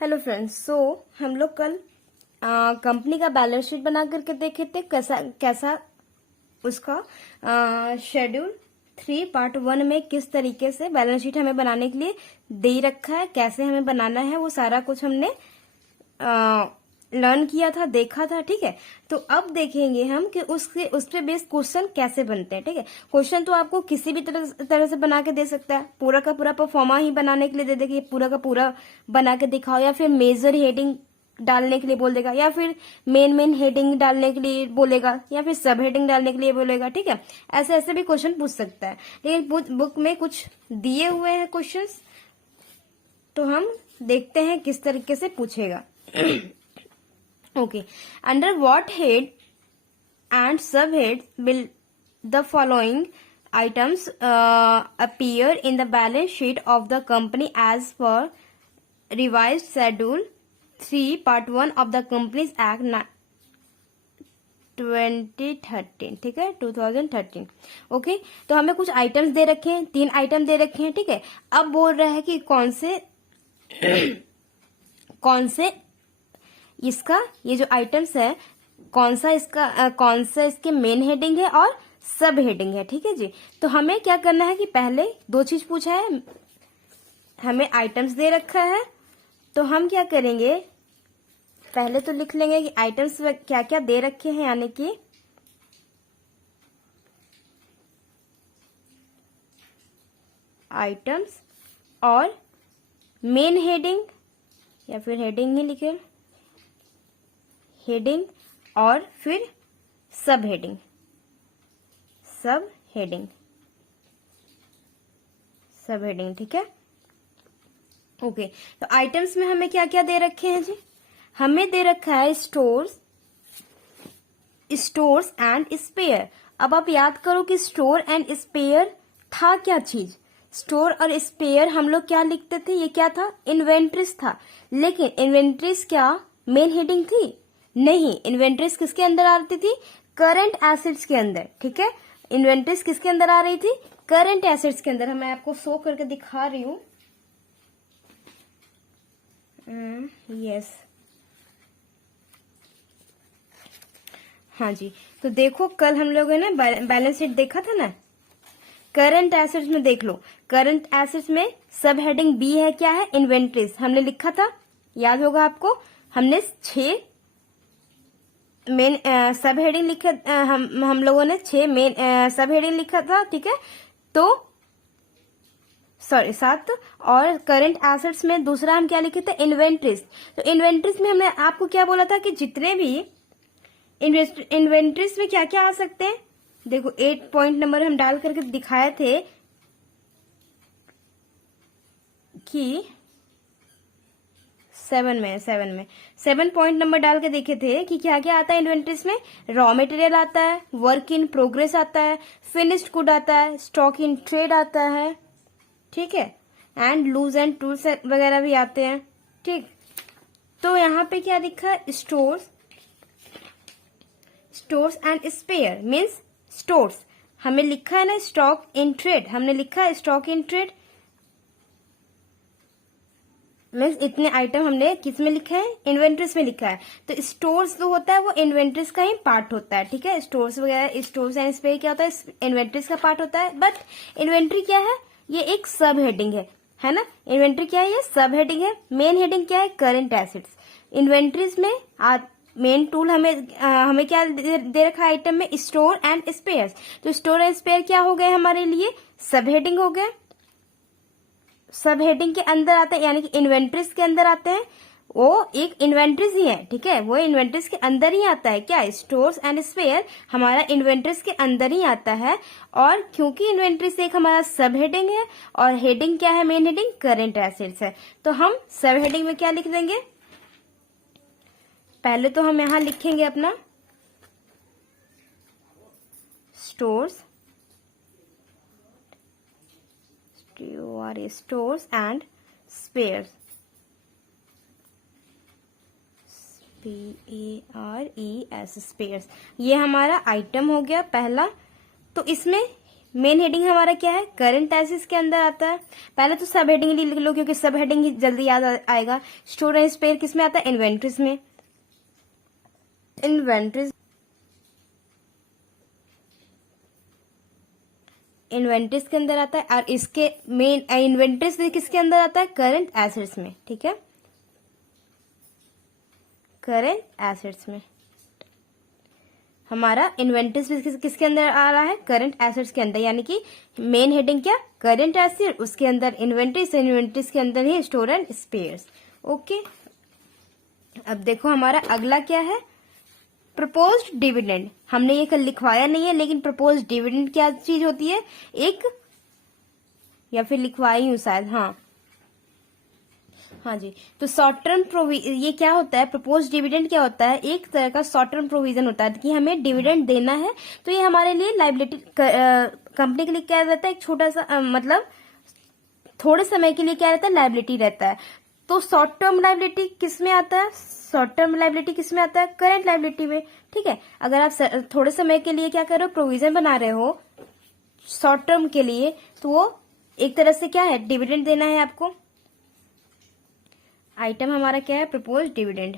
Hello friends. हम लोग कल कंपनी का बैलेंस शीट बना करके देखे थे कैसा कैसा उसका शेड्यूल 3 पार्ट 1 में किस तरीके से बैलेंस शीट हमें बनाने के लिए दे रखा है, कैसे हमें बनाना है, वो सारा कुछ हमने लर्न किया था, देखा था। ठीक है, तो अब देखेंगे हम कि उस पे बेस्ड क्वेश्चन कैसे बनते हैं। ठीक है, क्वेश्चन तो आपको किसी भी तरह से बना के दे सकता है, पूरा का पूरा परफॉर्मा ही बनाने के लिए दे देगा, पूरा का पूरा बना के दिखाओ, या फिर मेजर हेडिंग डालने के लिए बोल देगा, या फिर मेन हेडिंग डालने के लिए बोलेगा, या फिर सब हेडिंग डालने के लिए बोलेगा। ठीक है, ऐसे ऐसे भी क्वेश्चन पूछ सकता है, लेकिन बुक में कुछ दिए हुए हैं क्वेश्चंस, तो हम देखते हैं किस तरीके से पूछेगा। Okay. Under what head and subhead will the following items appear in the balance sheet of the company as per revised schedule 3 part 1 of the Companies Act 2013? ठीक है, 2013। ओके, तो हमें कुछ आइटम्स दे रखे हैं, 3 आइटम दे रखे हैं। ठीक है, अब बोल रहा है कि कौन से इसका ये जो आइटम्स है, कौन सा इसके मेन हेडिंग है और सब हेडिंग है। ठीक है जी, तो हमें क्या करना है कि पहले 2 चीज पूछा है, हमें आइटम्स दे रखा है, तो हम क्या करेंगे, पहले तो लिख लेंगे कि आइटम्स क्या क्या दे रखे हैं, यानी कि आइटम्स और मेन हेडिंग, या फिर हेडिंग ही लिखे, हेडिंग और फिर सब हेडिंग। ठीक है, ओके। तो आइटम्स में हमें क्या क्या दे रखे हैं जी, हमें दे रखा है स्टोर्स एंड स्पेयर। अब आप याद करो कि स्टोर एंड स्पेयर था क्या चीज, स्टोर और स्पेयर हम लोग क्या लिखते थे, ये क्या था, इन्वेंट्रीज था। लेकिन इन्वेंट्रीज क्या मेन हेडिंग थी? नहीं, इन्वेंट्रीज किसके अंदर आती थी, करंट एसेट्स के अंदर। ठीक है, इन्वेंट्रीज किसके अंदर आ रही थी, करंट एसेट्स के अंदर। मैं आपको शो करके दिखा रही हूं। यस, हाँ जी, तो देखो कल हम लोगों ने बैलेंस शीट देखा था ना, करंट एसेट्स में देख लो, करंट एसेट्स में सब हेडिंग बी है, क्या है, इन्वेंट्रीज हमने लिखा था, याद होगा आपको। हमने 6 मेन सब हेडिंग लिखा, हम लोगों ने 6 मेन सब हेडिंग लिखा था। ठीक है, तो सॉरी 7। और करंट एसेट्स में दूसरा हम क्या लिखे थे, इन्वेंट्रीज। तो इन्वेंट्रीज में हमने आपको क्या बोला था कि जितने भी इन्वेंट्रीज में क्या क्या आ सकते हैं, देखो 8 पॉइंट नंबर हम डाल करके दिखाए थे कि 7 पॉइंट नंबर डाल के देखे थे कि क्या क्या आता है इन्वेंट्रीज में। रॉ मटेरियल आता है, वर्क इन प्रोग्रेस आता है, फिनिश्ड गुड आता है, स्टॉक इन ट्रेड आता है, ठीक है, एंड लूज एंड टूल्स वगैरह भी आते हैं। ठीक, तो यहाँ पे क्या लिखा है, stores and spare means stores. हमें लिखा है ना स्टॉक इन ट्रेड, हमने लिखा है स्टॉक इन ट्रेड मीन्स इतने आइटम हमने किस में लिखा है, इन्वेंट्रीज में लिखा है। तो स्टोर्स जो होता है वो इन्वेंट्रीज का ही पार्ट होता है। ठीक है, स्टोर्स वगैरह, स्टोर्स एंड स्पेयर क्या होता है, इन्वेंट्रीज का पार्ट होता है। बट इन्वेंट्री क्या है, ये एक सब हेडिंग है ना। इन्वेंट्री क्या है, ये सब हेडिंग है। मेन हेडिंग क्या है, करंट एसेट्स। इन्वेंट्रीज में मेन टूल हमें क्या दे रखा है आइटम में, स्टोर एंड स्पेयर। तो स्टोर एंड स्पेयर क्या हो गए हमारे लिए, सब हेडिंग हो गए, सब हेडिंग के अंदर आते हैं, यानी कि इन्वेंट्रीज के अंदर आते हैं। वो एक इन्वेंट्रीज ही है, ठीक है, वो इन्वेंट्रीज के अंदर ही आता है। क्या, स्टोर्स एंड स्पेयर हमारा इन्वेंट्रीज के अंदर ही आता है। और क्योंकि इन्वेंट्रीज एक हमारा सब हेडिंग है, और हेडिंग क्या है, मेन हेडिंग करंट एसेट्स है, तो हम सब हेडिंग में क्या लिख देंगे, पहले तो हम यहां लिखेंगे अपना stores and spares, SPARES, spares. ये हमारा आइटम हो गया पहला। तो इसमें मेन हेडिंग हमारा क्या है, करंट एसेट्स के अंदर आता है। पहले तो सब हेडिंग लिख लो क्योंकि सब हेडिंग ही जल्दी याद आएगा। स्टोर एंड स्पेयर किस में आता है, इन्वेंट्रीज में। इन्वेंट्रीज के अंदर आता है, और इसके मेन इन्वेंट्रीज किसके अंदर आता है, करंट एसेट्स में। ठीक है, करंट एसेट्स में हमारा इन्वेंट्रीज किसके अंदर आ रहा है, करंट एसेट्स के अंदर। यानी कि मेन हेडिंग क्या, करंट एसेट, उसके अंदर इन्वेंट्रीज, इन्वेंट्रीज के अंदर ही स्टोर एंड स्पेयर्स। ओके, अब देखो हमारा अगला क्या है, प्रपोज्ड डिविडेंड। हमने ये कल लिखवाया नहीं है, लेकिन प्रपोज्ड डिविडेंड क्या चीज होती है, एक, या फिर लिखवाई हूं शायद, हाँ जी। तो शॉर्ट टर्म ये क्या होता है, प्रपोज डिविडेंड क्या होता है, एक तरह का शॉर्ट टर्म प्रोविजन होता है कि हमें डिविडेंड देना है। तो ये हमारे लिए लाइबिलिटी, कंपनी के लिए क्या रहता है, एक छोटा सा मतलब थोड़े समय के लिए क्या रहता है, लाइबिलिटी रहता है। तो शॉर्ट टर्म लाइबिलिटी किस में आता है, शॉर्ट टर्म लाइबिलिटी किस में आता है, करंट लाइबिलिटी में। ठीक है, अगर आप थोड़े समय के लिए क्या कर रहे हो, प्रोविजन बना रहे हो शॉर्ट टर्म के लिए, तो वो एक तरह से क्या है, डिविडेंड देना है आपको। आइटम हमारा क्या है, propose dividend.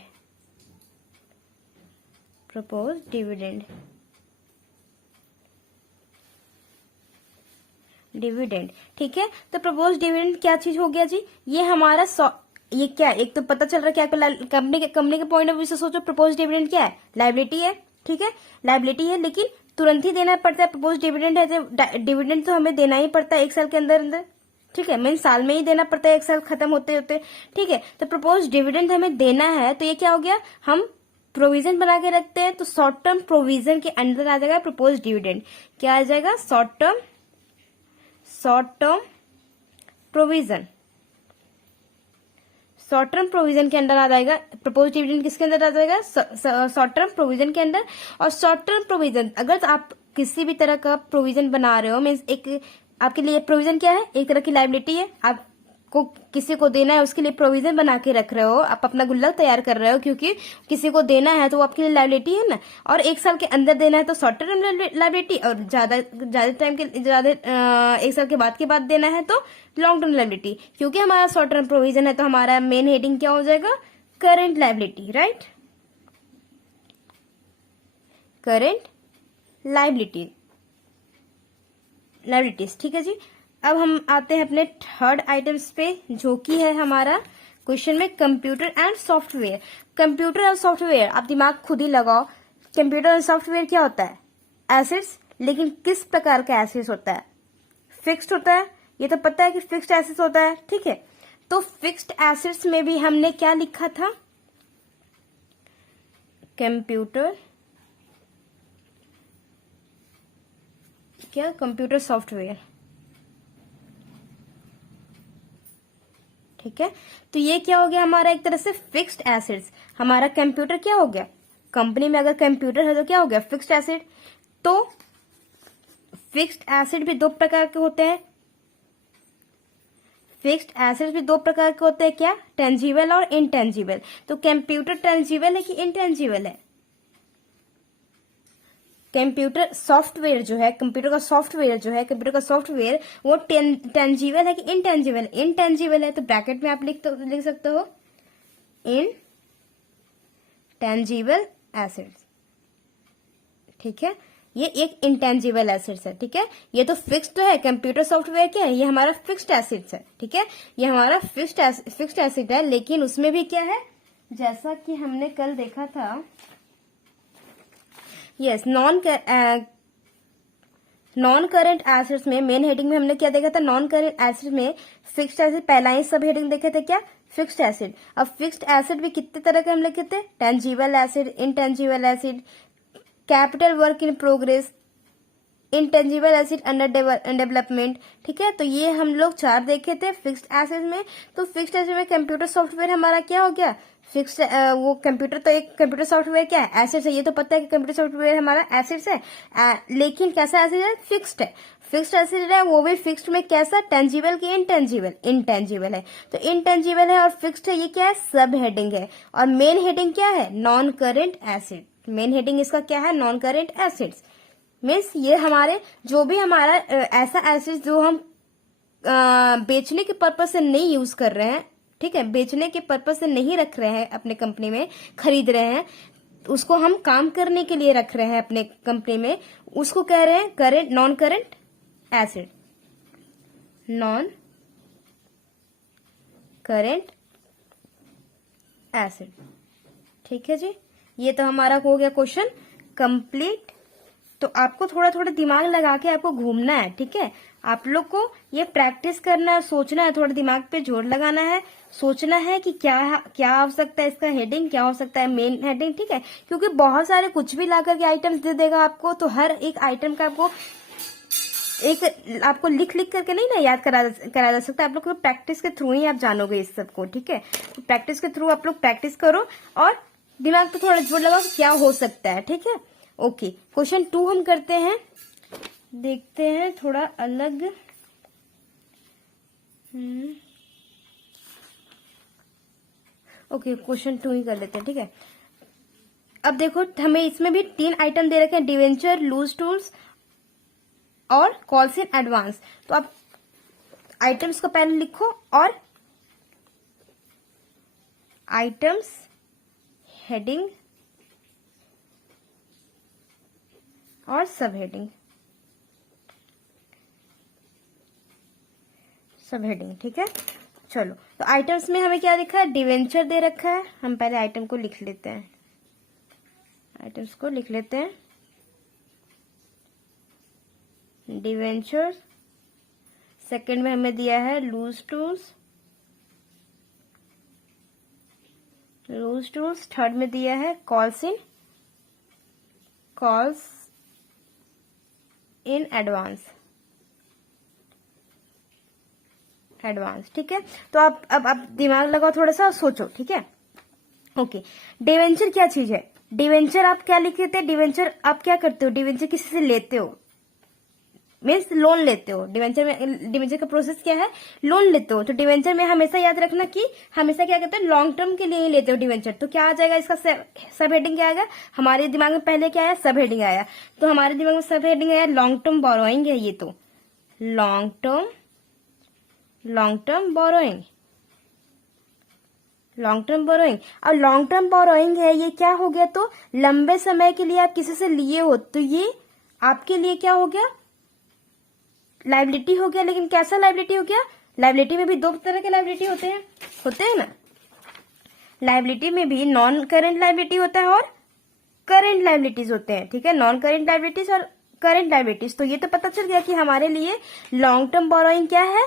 Propose dividend, dividend. ठीक है, तो प्रपोज डिविडेंड क्या चीज हो गया जी, ये हमारा ये क्या, एक तो पता चल रहा है क्या, कंपनी के पॉइंट ऑफ व्यू से सोचो, प्रपोज डिविडेंड क्या है, लाइबिलिटी है। ठीक है, लाइबिलिटी है, लेकिन तुरंत ही देना पड़ता है। प्रपोज डिविडेंड है तो डिविडेंड तो हमें देना ही पड़ता है 1 साल के अंदर अंदर। ठीक है, मीन साल में ही देना पड़ता है, 1 साल खत्म होते होते। ठीक है, तो प्रपोज डिविडेंड हमें देना है, तो ये क्या हो गया, हम प्रोविजन बना के रखते हैं। तो शॉर्ट टर्म प्रोविजन के अंदर आ जाएगा प्रपोज डिविडेंड। क्या आ जाएगा, short term provision. Short term provision के अंदर आ जाएगा प्रपोज डिविडेंड। किसके अंदर आ जाएगा, शॉर्ट टर्म प्रोविजन के अंदर। और शॉर्ट टर्म प्रोविजन, अगर आप किसी भी तरह का प्रोविजन बना रहे हो, मीन्स एक आपके लिए प्रोविजन क्या है, एक तरह की लाइबिलिटी है, आपको किसी को देना है, उसके लिए प्रोविजन बना के रख रहे हो, आप अपना गुल्लक तैयार कर रहे हो, क्योंकि किसी को देना है तो वो आपके लिए लाइबिलिटी है ना। और 1 साल के अंदर देना है तो शॉर्ट टर्म लाइबिलिटी, और ज्यादा टाइम के 1 साल के बाद देना है तो लॉन्ग टर्म लाइबिलिटी। क्योंकि हमारा शॉर्ट टर्म प्रोविजन है तो हमारा मेन हेडिंग क्या हो जाएगा, current liability, right, current liabilities. ठीक है जी। अब हम आते हैं अपने थर्ड आइटम्स पे, जो कि है हमारा क्वेश्चन में कंप्यूटर एंड सॉफ्टवेयर। कंप्यूटर और सॉफ्टवेयर, आप दिमाग खुद ही लगाओ। कंप्यूटर और सॉफ्टवेयर क्या होता है, एसेट्स, लेकिन किस प्रकार का एसेट्स होता है, फिक्स्ड होता है। ये तो पता है कि फिक्स्ड एसेट्स होता है। ठीक है, तो फिक्स्ड एसेट्स में भी हमने क्या लिखा था, कंप्यूटर, क्या, कंप्यूटर सॉफ्टवेयर। ठीक है, तो ये क्या हो गया हमारा, एक तरह से फिक्स्ड एसेट्स। हमारा कंप्यूटर क्या हो गया, कंपनी में अगर कंप्यूटर है तो क्या हो गया, फिक्स्ड एसेट। तो फिक्स्ड एसेट भी 2 प्रकार के होते हैं, फिक्स्ड एसेट्स भी 2 प्रकार के होते हैं, क्या, टेंजिबल और इनटेंजिबल। तो कंप्यूटर टेंजिबल है कि इनटेंजिबल है, कंप्यूटर सॉफ्टवेयर जो है, कंप्यूटर का सॉफ्टवेयर वो टेंजिबल है कि इनटेंजिबल। इनटेंजिबल है तो ब्रैकेट में आप लिख सकते हो इनटेंजिबल एसेट्स। ठीक है, ये एक इंटेंजिबल एसेट्स है। ठीक है, ये तो फिक्स्ड है, कंप्यूटर सॉफ्टवेयर क्या है, ये हमारा फिक्स्ड एसेट्स है। ठीक है, ये हमारा फिक्स्ड एसेट है, लेकिन उसमें भी क्या है, जैसा कि हमने कल देखा था, यस, नॉन करंट एसेट्स में मेन हेडिंग में हमने क्या देखा था, नॉन करंट एसेट में फिक्स्ड एसेट पहला ही सब हेडिंग देखे थे, क्या, फिक्स्ड एसेट। अब फिक्स्ड एसेट भी कितने तरह के हम लिखे थे, tangible asset, intangible asset, capital work in progress, intangible asset under development. ठीक है, तो ये हम लोग 4 देखे थे फिक्स्ड एसेट में। तो फिक्स्ड एसेट में कंप्यूटर सॉफ्टवेयर हमारा क्या हो गया, फिक्स्ड, वो कंप्यूटर तो एक कंप्यूटर सॉफ्टवेयर क्या है, एसेट्स है। ये तो पता है कि कंप्यूटर सॉफ्टवेयर हमारा एसेट्स है, लेकिन कैसा एसेट है, फिक्स्ड है। फिक्स्ड एसेट है, वो भी फिक्स्ड में कैसा, टेंजिबल की इंटेंजिबल है। तो इंटेंजिबल है और फिक्स्ड है, ये क्या है, सब हेडिंग है। और मेन हेडिंग क्या है, non current asset. Main heading इसका क्या है, नॉन करेंट एसेट्स। मीन्स ये हमारे जो भी हमारा ऐसा एसेट जो हम बेचने के पर्पज से नहीं यूज कर रहे हैं, ठीक है, बेचने के पर्पज से नहीं रख रहे हैं अपने कंपनी में, खरीद रहे हैं, उसको हम काम करने के लिए रख रहे हैं अपने कंपनी में, उसको कह रहे हैं current, non current asset, non current asset. ठीक है जी, ये तो हमारा हो गया क्वेश्चन कंप्लीट। तो आपको थोड़ा थोड़ा दिमाग लगा के आपको घूमना है, ठीक है, आप लोग को ये प्रैक्टिस करना है, सोचना है, थोड़ा दिमाग पे जोर लगाना है, सोचना है कि क्या क्या हो सकता है इसका हेडिंग, क्या हो सकता है मेन हेडिंग, ठीक है, क्योंकि बहुत सारे कुछ भी लाकर के आइटम्स दे देगा आपको, तो हर एक आइटम का आपको लिख लिख करके नहीं ना याद करा जा सकता, आप लोग को प्रैक्टिस के थ्रू ही आप जानोगे इस सबको, ठीक है, तो प्रैक्टिस के थ्रू आप लोग प्रैक्टिस करो और दिमाग पे थोड़ा जोर लगाओ क्या हो सकता है, ठीक है। ओके, क्वेश्चन 2 हम करते हैं, देखते हैं थोड़ा अलग। ओके, क्वेश्चन 2 ही कर लेते हैं, ठीक है। अब देखो हमें इसमें भी 3 आइटम दे रखे हैं, डिवेंचर, लूज टूल्स और कॉल्स इन एडवांस। तो आप आइटम्स को पहले लिखो और आइटम्स हेडिंग और सब हेडिंग, ठीक है। चलो, तो आइटम्स में हमें क्या लिखा है, डिवेंचर दे रखा है, हम पहले आइटम को लिख लेते हैं, आइटम्स को लिख लेते हैं, डिवेंचर। सेकंड में हमें दिया है लूज टूल्स, थर्ड में दिया है कॉल्स इन एडवांस, ठीक है। तो अब दिमाग लगाओ थोड़ा सा और सोचो, ठीक है। ओके, डिवेंचर क्या चीज है, डिवेंचर आप क्या लिख लेते हैं, डिवेंचर आप क्या करते हो, डिवेंचर किसी से लेते हो, मीन्स लोन लेते हो। डिवेंचर का प्रोसेस क्या है, लोन लेते हो। तो डिवेंचर में हमेशा याद रखना कि हमेशा क्या कहते हैं, लॉन्ग टर्म के लिए ही लेते हो डिवेंचर। तो क्या आ जाएगा इसका सब हेडिंग, क्या आएगा, हमारे दिमाग में पहले क्या आया, सब हेडिंग आया, तो हमारे दिमाग में सब हेडिंग आया लॉन्ग टर्म बोरोइंग है, ये तो लॉन्ग टर्म बोरोइंग, और लॉन्ग टर्म बोरोइंग है, ये क्या हो गया, तो लंबे समय के लिए आप किसी से लिए हो, तो ये आपके लिए क्या हो गया, लाइबिलिटी हो गया। लेकिन कैसा लाइबिलिटी हो गया, लाइबिलिटी में भी 2 तरह के लाइबिलिटी होते हैं ना, लाइबिलिटी में भी नॉन करेंट लाइबिलिटी होता है और करेंट लाइबिलिटीज होते हैं, ठीक है, नॉन करेंट लाइबिलिटीज और करेंट लाइबिलिटीज। तो ये तो पता चल गया कि हमारे लिए लॉन्ग टर्म बोरोइंग क्या है,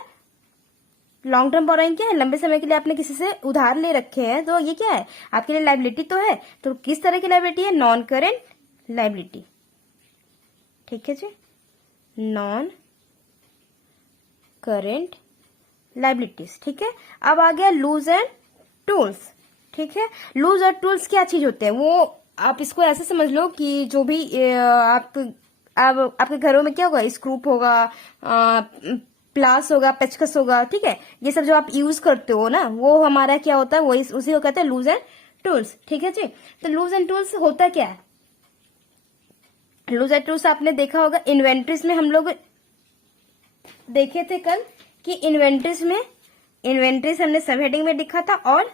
लंबे समय के लिए आपने किसी से उधार ले रखे हैं, तो ये क्या है, आपके लिए लाइबिलिटी तो है। तो किस तरह की लाइबिलिटी है, नॉन करेंट लाइबिलिटी, ठीक है जी, नॉन करेंट लाइबिलिटीज, ठीक है। अब आ गया लूज एंड टूल्स, ठीक है। लूज और टूल्स क्या चीज होते हैं, वो आप इसको ऐसे समझ लो कि जो भी आपके घरों में क्या होगा, स्क्रूप होगा, प्लास होगा, पेचकस होगा, ठीक है, ये सब जो आप यूज करते हो ना, वो हमारा क्या होता है, वो उसी को कहते हैं लूज एंड टूल्स, ठीक है जी। तो लूज एंड टूल्स होता क्या है, लूज एंड टूल्स आपने देखा होगा इन्वेंट्रीज में, हम लोग देखे थे कल कि इन्वेंट्रीज हमने सब हेडिंग में लिखा था, और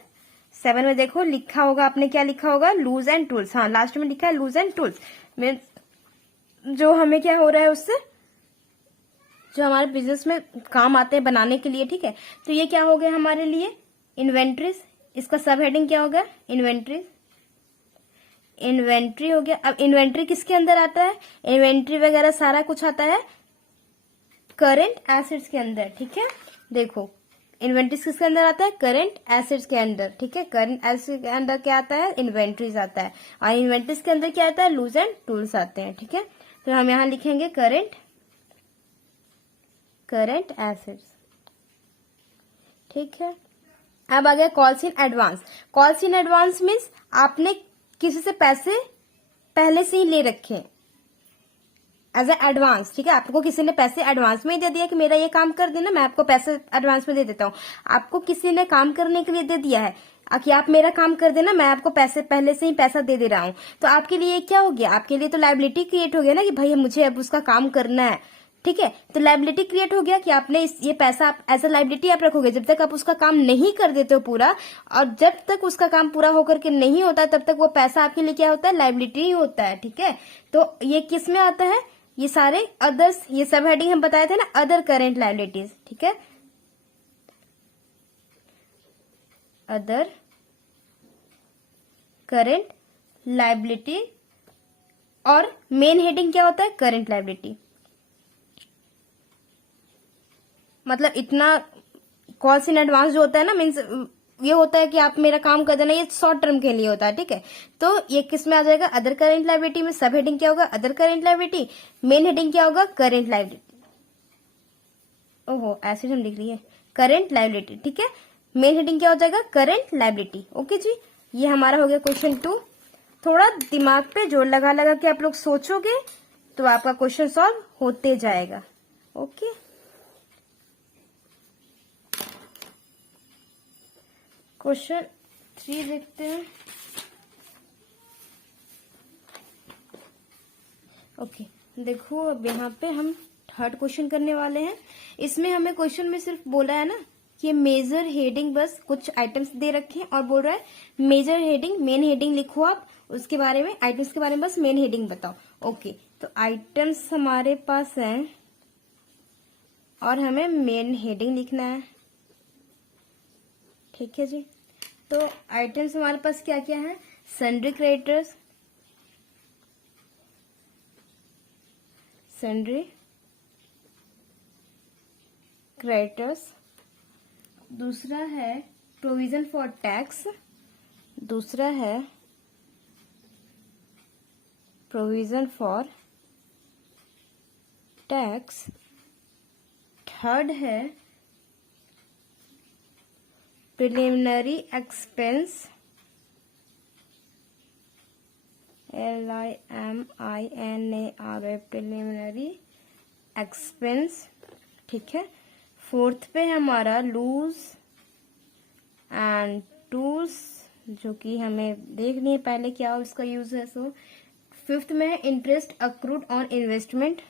7 में देखो लिखा होगा, आपने क्या लिखा होगा, लूज एंड टूल्स, हाँ लास्ट में लिखा है लूज एंड टूल्स, मीन्स जो हमें क्या हो रहा है उससे, जो हमारे बिजनेस में काम आते हैं बनाने के लिए, ठीक है। तो ये क्या हो गया हमारे लिए, इन्वेंट्रीज, इसका सब हेडिंग क्या हो गया, इन्वेंट्री हो गया। अब इन्वेंट्री किसके अंदर आता है, इन्वेंट्री वगैरह सारा कुछ आता है करेंट एसेट्स के अंदर, ठीक है। देखो इन्वेंट्रीज किसके अंदर आता है, करेंट एसेट्स के अंदर, ठीक है, करेंट एसेट्स के अंदर क्या आता है, इन्वेंट्रीज आता है, और इन्वेंट्रीज के अंदर क्या आता है, लूज एंड टूल्स आते हैं, ठीक है। तो हम यहां लिखेंगे करेंट एसेट्स, ठीक है। अब आ गया calls in advance. Calls in advance means आपने किसी से पैसे पहले से ही ले रखे एज ए एडवांस, ठीक है, आपको किसी ने पैसे एडवांस में ही दे दिया कि मेरा ये काम कर देना, मैं आपको पैसे एडवांस में दे देता हूँ। आपको किसी ने काम करने के लिए दे दिया है, कि आप मेरा काम कर देना, मैं आपको पैसे पहले से ही पैसा दे दे रहा हूँ, तो आपके लिए क्या हो गया, आपके लिए तो लाइबिलिटी क्रिएट हो गया ना कि भाई मुझे अब उसका काम करना है। ठीक है, तो लाइबिलिटी क्रिएट हो गया कि आपने ये पैसा आप एज अ लाइबिलिटी आप रखोगे जब तक आप उसका काम नहीं कर देते हो पूरा, और जब तक उसका काम पूरा होकर के नहीं होता तब तक वो पैसा आपके लिए क्या होता है, लाइबिलिटी ही होता है। ठीक है, तो ये किस में आता है, ये सारे अदर्स, ये सब हेडिंग हम बताए थे ना, अदर करेंट लाइबिलिटीज। ठीक है, अदर करेंट लाइबिलिटी, और मेन हेडिंग क्या होता है, करेंट लाइबिलिटी। मतलब इतना कॉल्स इन एडवांस जो होता है ना, मीन्स ये होता है कि आप मेरा काम कर देना, ये शॉर्ट टर्म के लिए होता है। ठीक है, तो ये किस में आ जाएगा, अदर करेंट लाइबिलिटी में। सब हेडिंग क्या होगा, other current liability, main heading क्या होगा, करेंट लाइबिलिटी। ओहो ऐसे हम लिख रही है, करेंट लाइबिलिटी। ठीक है, मेन हेडिंग क्या हो जाएगा, करेंट लाइबिलिटी। ओके जी, ये हमारा हो गया क्वेश्चन 2। थोड़ा दिमाग पे जोर लगा लगा के आप लोग सोचोगे तो आपका क्वेश्चन सॉल्व होते जाएगा। ओके, क्वेश्चन 3 देखते हैं। ओके देखो, अब यहाँ पे हम थर्ड क्वेश्चन करने वाले हैं। इसमें हमें क्वेश्चन में सिर्फ बोला है ना कि मेजर हेडिंग, बस कुछ आइटम्स दे रखे हैं और बोल रहा है मेजर हेडिंग, मेन हेडिंग लिखो आप, उसके बारे में, आइटम्स के बारे में बस मेन हेडिंग बताओ। ओके, तो आइटम्स हमारे पास हैं और हमें मेन हेडिंग लिखना है। ठीक है जी, तो आइटम्स हमारे पास क्या क्या है, सन्ड्री क्रेडिटर्स, सन्ड्री क्रेडिटर्स, दूसरा है प्रोविजन फॉर टैक्स, दूसरा है प्रोविजन फॉर टैक्स, थर्ड है preliminary expense, LIMINARY, preliminary expense. ठीक है, फोर्थ पे है हमारा लूज एंड टूल्स, जो कि हमें देखनी है पहले क्या उसका यूज है। सो फिफ्थ में है interest accrued on investment,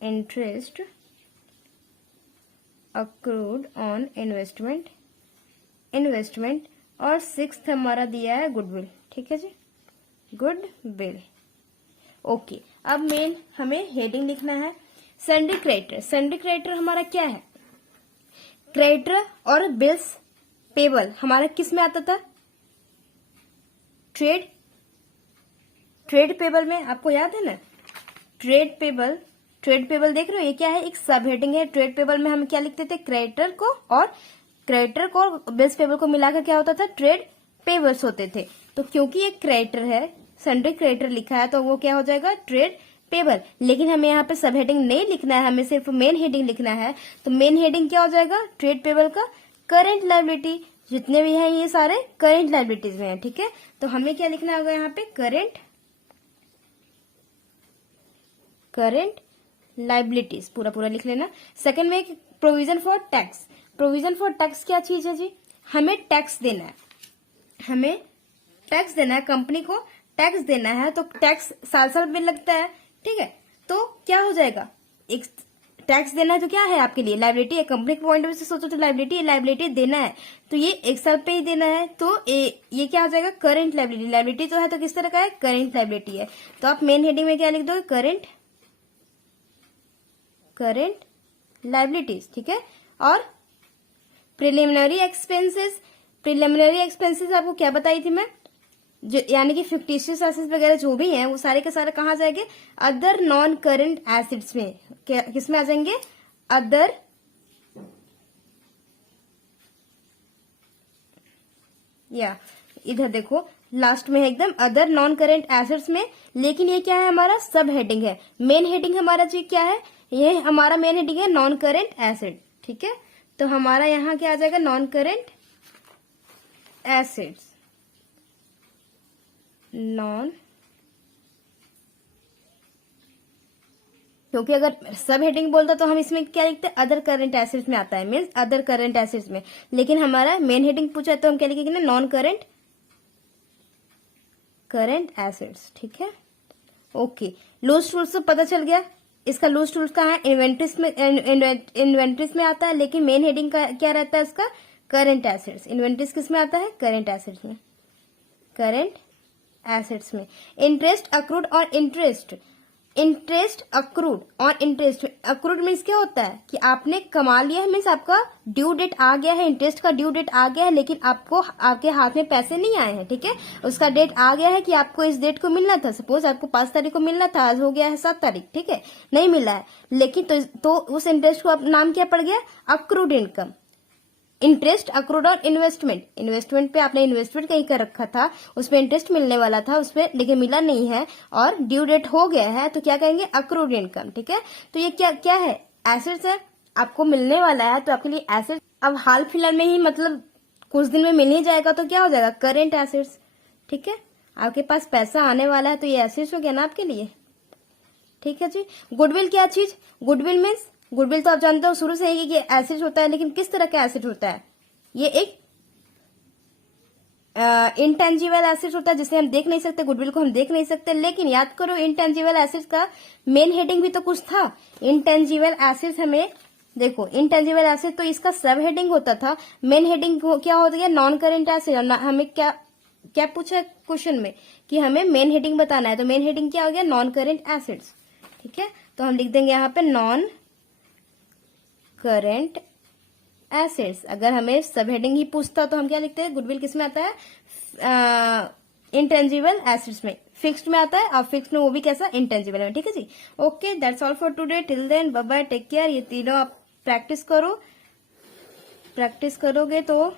interest accrued on investment, investment. और सिक्स्थ हमारा दिया है गुडविल। ठीक है जी, गुडविल। ओके, अब मेन हमें हेडिंग लिखना है सन्ड्री क्रेडिटर। सन्ड्री क्रेडिटर हमारा क्या है, क्रेडिटर और बिल्स पेबल हमारा किस में आता था, ट्रेड पेबल में। आपको याद है ना, ट्रेड पेबल देख रहे हो, ये क्या है, एक सब हेडिंग है। ट्रेड पेबल में हम क्या लिखते थे, क्रेडिटर को और बिल्स पेबल को मिलाकर क्या होता था, ट्रेड पेबल्स होते थे। तो क्योंकि ये क्रेडिटर है, सन्ड्री क्रेडिटर लिखा है, तो वो क्या हो जाएगा, ट्रेड पेबल। लेकिन हमें यहाँ पे सब हेडिंग नहीं लिखना है, हमें सिर्फ मेन हेडिंग लिखना है। तो मेन हेडिंग क्या हो जाएगा, ट्रेड पेबल का करेंट लायबिलिटी। जितने भी हैं ये सारे करेंट लायबिलिटीज में है। ठीक है, तो हमें क्या लिखना होगा यहाँ पे, करेंट लायबिलिटीज पूरा लिख लेना। सेकंड में provision for tax. Provision for tax क्या चीज है जी, हमें टैक्स देना है, हमें टैक्स देना है, कंपनी को टैक्स देना है। तो टैक्स साल में लगता है। ठीक है, तो क्या हो जाएगा, एक टैक्स देना है तो क्या है आपके लिए, लायबिलिटी है। कंपनी के पॉइंट ऑफ व्यू से सोचो तो लायबिलिटी देना है, तो ये एक साल पे ही देना है। तो ये क्या हो जाएगा, करेंट लायबिलिटी। लायबिलिटी तो है तो किस तरह का है, करेंट लायबिलिटी है। तो आप मेन हेडिंग में क्या लिख दोगे, करेंट लायबिलिटीज। ठीक है, और प्रिलिमिनरी एक्सपेंसेस आपको क्या बताई थी मैं, जो यानी कि फिक्टिशियस एसेट्स वगैरह जो भी हैं वो सारे के सारे कहाँ जाएंगे, अदर नॉन करेंट एसेट्स में। किस में आ जाएंगे, अदर या इधर देखो लास्ट में है एकदम अदर नॉन करेंट एसेट्स में। लेकिन ये क्या है, हमारा सब हेडिंग है। मेन हेडिंग हमारा जी क्या है, ये हमारा मेन हेडिंग है नॉन करेंट एसेट। ठीक है, तो हमारा यहाँ क्या आ जाएगा, नॉन करेंट एसेट्स, नॉन क्योंकि अगर सब हेडिंग बोलता तो हम इसमें क्या लिखते हैं, अदर करंट एसेट्स में आता है, मीन्स अदर करंट एसेट्स में। लेकिन हमारा मेन हेडिंग पूछा है तो हम क्या लिखेंगे ना, नॉन करंट एसेट्स, ठीक है। ओके, लूज टूल्स तो पता चल गया। इसका लूज टूल्स कहाँ है, इन्वेंट्रीज में आता है, लेकिन मेन हेडिंग का क्या रहता है उसका, करंट एसेट्स। इन्वेंट्रीज किस में आता है, करंट एसेट्स में, करंट एसेट्स में। इंटरेस्ट अक्रूड और इंटरेस्ट अक्रूड मीन्स क्या होता है कि आपने कमा लिया है, मीन्स आपका ड्यू डेट आ गया है, इंटरेस्ट का ड्यू डेट आ गया है, लेकिन आपको आपके हाथ में पैसे नहीं आए हैं, ठीक है। उसका डेट आ गया है कि आपको इस डेट को मिलना था, सपोज आपको 5 तारीख को मिलना था, आज हो गया है 7 तारीख, ठीक है, नहीं मिला है, लेकिन तो उस इंटरेस्ट को नाम क्या पड़ गया, अक्रूड इनकम। इंटरेस्ट अक्रूड और इन्वेस्टमेंट पे आपने इन्वेस्टमेंट कहीं कर रखा था, उसपे इंटरेस्ट मिलने वाला था उसपे, लेकिन मिला नहीं है और ड्यू डेट हो गया है, तो क्या कहेंगे, अक्रूड इनकम, ठीक है। तो ये क्या है, एसेट्स है, आपको मिलने वाला है तो आपके लिए एसेट अब हाल फिलहाल में ही, मतलब कुछ दिन में मिल ही जाएगा, तो क्या हो जाएगा, करेंट एसेट्स, ठीक है। आपके पास पैसा आने वाला है तो ये एसेट्स हो गया ना आपके लिए, ठीक है जी। गुडविल क्या चीज, गुडविल मीन्स, गुडविल तो आप जानते हो शुरू से ही कि एसेट होता है, लेकिन किस तरह का एसेट होता है, ये एक इंटेंजिबल एसेट होता है जिसे हम देख नहीं सकते, गुडविल को हम देख नहीं सकते। लेकिन याद करो, इंटेंजिबल एसेट्स का मेन हेडिंग भी तो कुछ था, इंटेंजिबल एसेट्स, हमें देखो इंटेंजिबल एसेट तो इसका सब हेडिंग होता था, मेन हेडिंग क्या हो गया, नॉन करेंट एसेट। हमें क्या पूछा क्वेश्चन में कि हमें मेन हेडिंग बताना है, तो मेन हेडिंग क्या हो गया, नॉन करेंट एसेट्स, ठीक है। तो हम लिख देंगे यहाँ पे नॉन करेंट एसेट्स। अगर हमें सब हेडिंग ही पूछता तो हम क्या लिखते हैं, गुडविल किस में आता है, इंटेंजिबल एसेट्स में, फिक्स्ड में आता है, और फिक्स्ड में वो भी कैसा, इंटेंजिबल में, ठीक है जी। Okay, that's all for today, till then bye bye, take care. ये तीनों आप प्रैक्टिस करो, प्रैक्टिस करोगे तो